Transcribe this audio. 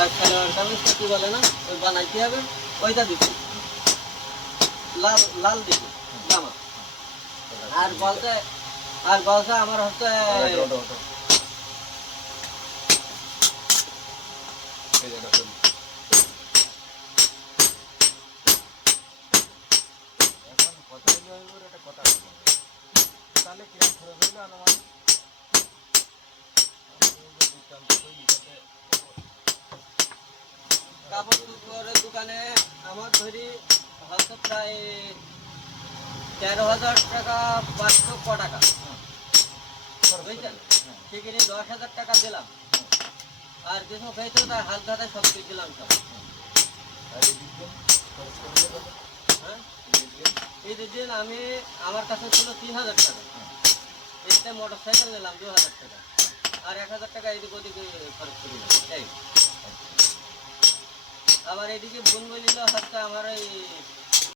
আর সালোয়ার কামিজটা কি বলে না ওই বানাইতে হবে ওইটা দিচ্ছি লাল লাল দিচ্ছি জামা আর বলছে আমার হচ্ছে কাপড় চোপড়ের দোকানে আমার ধরি হচ্ছে প্রায় 13,000 টাকা 500 টাকা বুঝছেন সেখানে 10,000 টাকা দিলাম আর কিছু খাইতে তার হাত ধাতে সব কিছু দিলাম সব হ্যাঁ ঈদের দিন আমি আমার কাছে ছিল 3,000 টাকা এতে মোটর সাইকেল নিলাম 2,000 টাকা আর 1,000 টাকা এদিক ওদিকে খরচ করিলাম তাই আবার এদিকে বোন বলিল হচ্ছে আমার এই